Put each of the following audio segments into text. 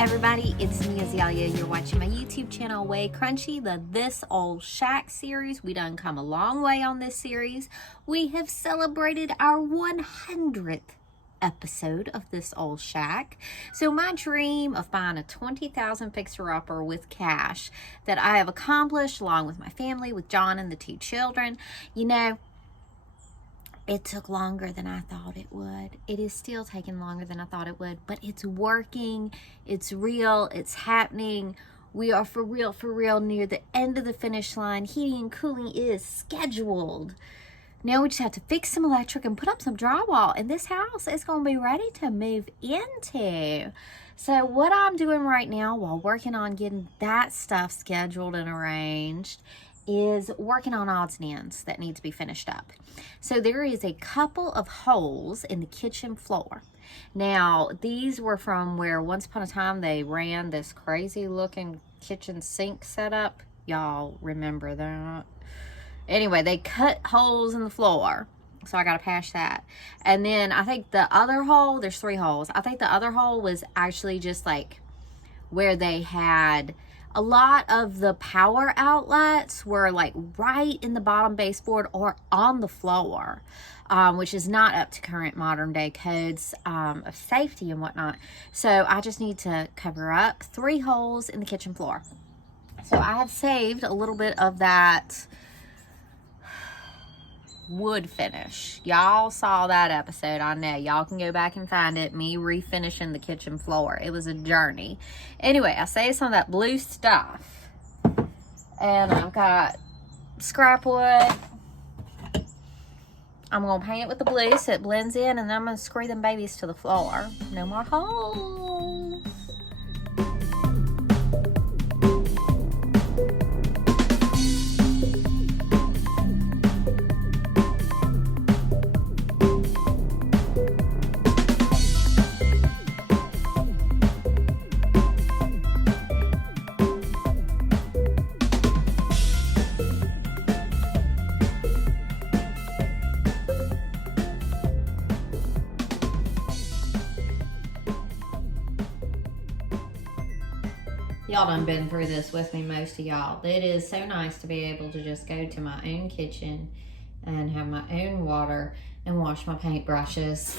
everybody, it's me, Azalea. You're watching my YouTube channel, WayCrunchy, the This Old Shack series. We done come a long way on this series. We have celebrated our 100th episode of This Old Shack. So my dream of buying a 20,000 fixer-upper with cash that I have accomplished along with my family, with John and the 2 children, you know, it took longer than I thought it would. It is still taking longer than I thought it would, but it's working. It's real. It's happening. We are for real near the end of the finish line. Heating and cooling is scheduled. Now we just have to fix some electric and put up some drywall, and this house is going to be ready to move into. So what I'm doing right now while working on getting that stuff scheduled and arranged is working on odds and ends that need to be finished up. So there is a couple of holes in the kitchen floor. Now, these were from where once upon a time they ran this crazy looking kitchen sink setup. Y'all remember that? Anyway, they cut holes in the floor. So I got to patch that. And then I think the other hole, there's 3 holes. I think the other hole was actually just like where they had a lot of the power outlets were like right in the bottom baseboard or on the floor, which is not up to current modern day codes of safety and whatnot. So I just need to cover up 3 holes in the kitchen floor. So I have saved a little bit of that wood finish. Y'all saw that episode. I know y'all can go back and find it, me refinishing the kitchen floor. It was a journey. Anyway, I saved some of that blue stuff, and I've got scrap wood. I'm gonna paint it with the blue so it blends in, and then I'm gonna screw them babies to the floor. No more holes. Y'all done been through this with me, most of y'all. It is so nice to be able to just go to my own kitchen and have my own water and wash my paintbrushes.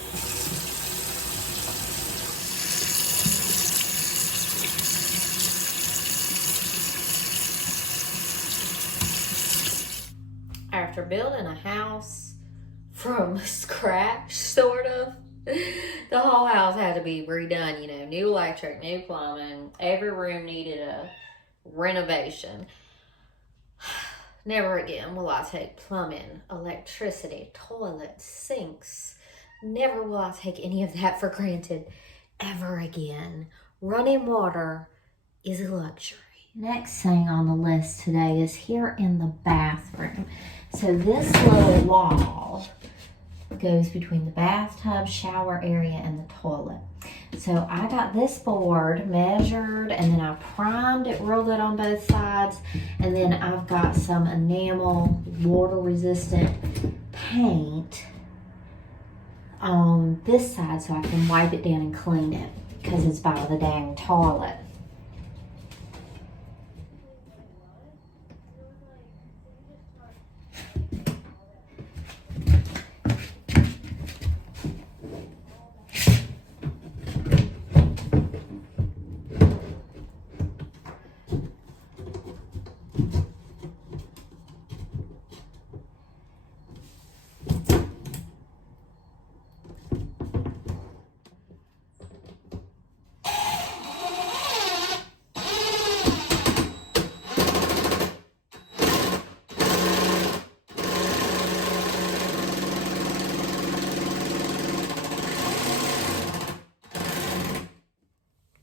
After building a house from scratch, sort of, the whole house had to be redone, you know, new electric, new plumbing. Every room needed a renovation. Never again will I take plumbing, electricity, toilets, sinks. Never will I take any of that for granted ever again. Running water is a luxury. Next thing on the list today is here in the bathroom. So this little wall goes between the bathtub, shower area, and the toilet. So I got this board measured, and then I primed it real good on both sides, and then I've got some enamel water resistant paint on this side so I can wipe it down and clean it because it's by the dang toilet.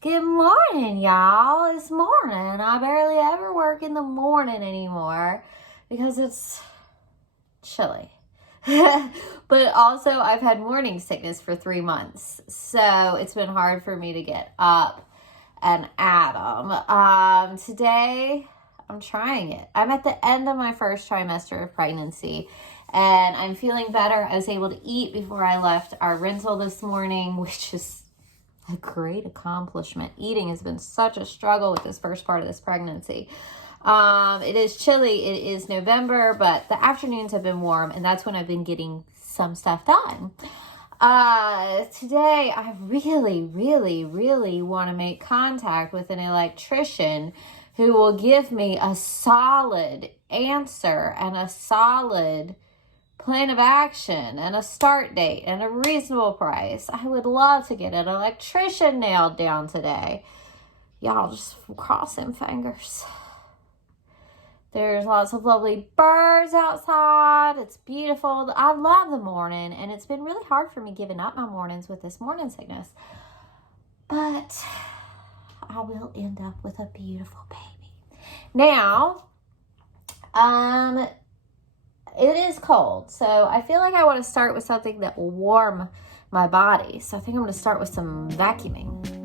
Good morning, y'all. It's morning. I barely ever work in the morning anymore because it's chilly. But also, I've had morning sickness for 3 months, so it's been hard for me to get up and at them. Today, I'm trying it. I'm at the end of my first trimester of pregnancy, and I'm feeling better. I was able to eat before I left our rental this morning, which is a great accomplishment. Eating has been such a struggle with this first part of this pregnancy. It is chilly. It is November, but the afternoons have been warm, and that's when I've been getting some stuff done. Today I really want to make contact with an electrician who will give me a solid answer and a solid plan of action and a start date and a reasonable price. I would love to get an electrician nailed down today. Y'all just crossing fingers. There's lots of lovely birds outside. It's beautiful. I love the morning, and it's been really hard for me giving up my mornings with this morning sickness. But I will end up with a beautiful baby. Now, it is cold, so I feel like I want to start with something that will warm my body. So I think I'm going to start with some vacuuming.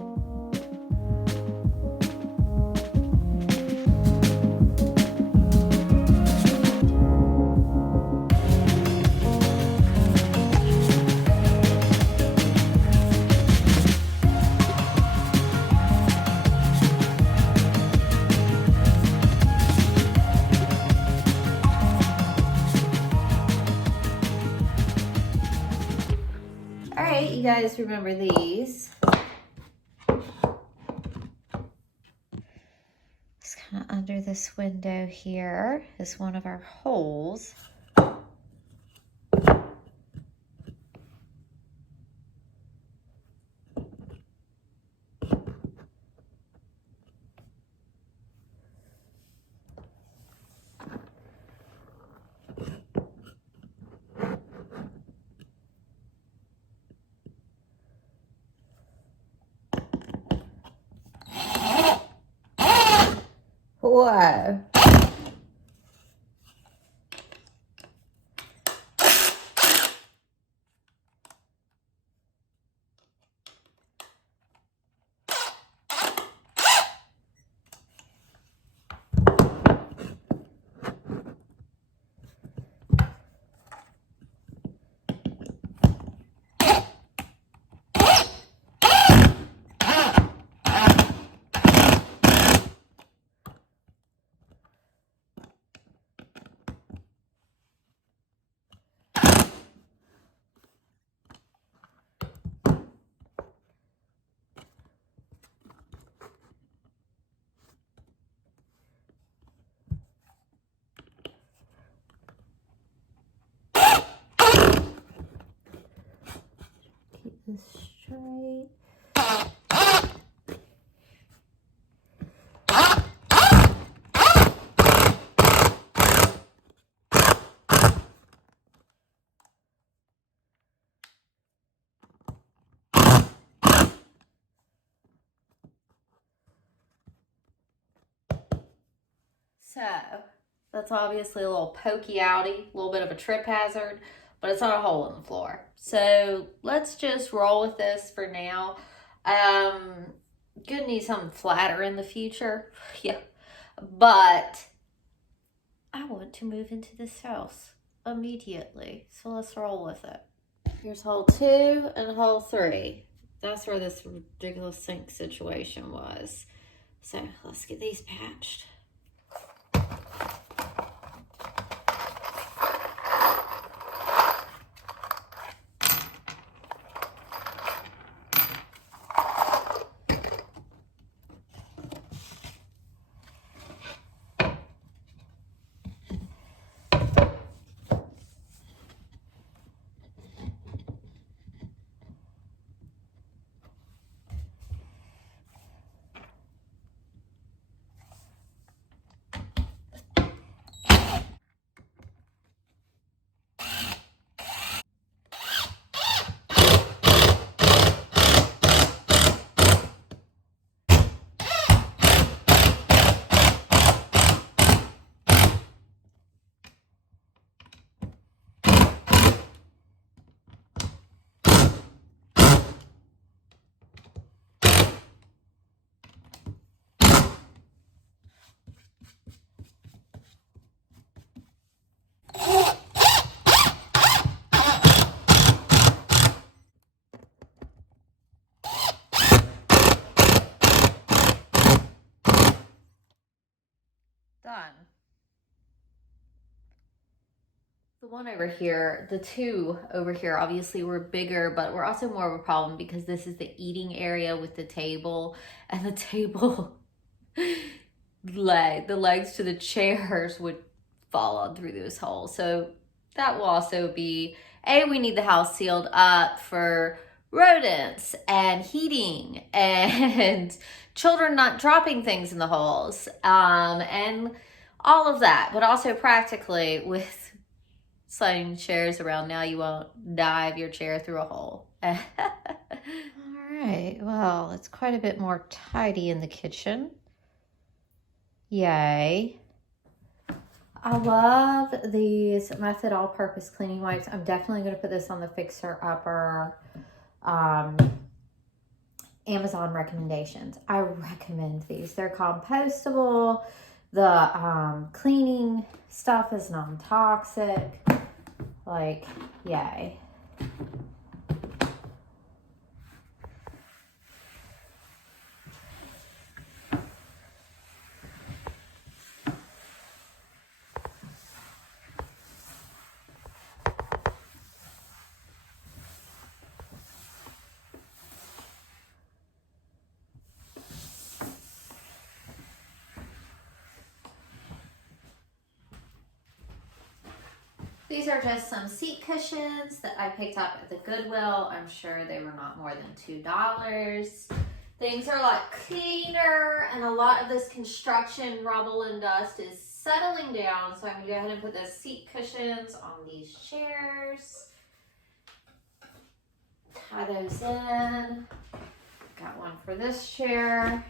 You guys remember these. It's kind of under this window here is one of our holes. Whoa. Keep this straight. So that's obviously a little pokey outy, a little bit of a trip hazard, but it's not a hole in the floor. So let's just roll with this for now. Gonna need something flatter in the future. Yeah. But I want to move into this house immediately. So let's roll with it. Here's hole 2 and hole 3. That's where this ridiculous sink situation was. So let's get these patched. One over here, the two over here obviously were bigger, but were also more of a problem because this is the eating area with the table, and the table the legs to the chairs would fall on through those holes. So that will also be, we need the house sealed up for rodents and heating and children not dropping things in the holes, and all of that. But also practically, with sliding chairs around now, you won't dive your chair through a hole. All right, well, it's quite a bit more tidy in the kitchen. Yay. I love these Method all-purpose cleaning wipes. I'm definitely going to put this on the Fixer Upper Amazon recommendations. I recommend these. They're compostable. The cleaning stuff is non-toxic. Like, yay. These are just some seat cushions that I picked up at the Goodwill. I'm sure they were not more than $2. Things are a lot cleaner, and a lot of this construction rubble and dust is settling down. So I'm gonna go ahead and put the seat cushions on these chairs. Tie those in. Got one for this chair.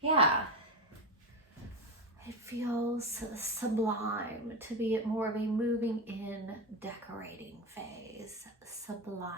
Yeah. It feels sublime to be at more of a moving in decorating phase. Sublime.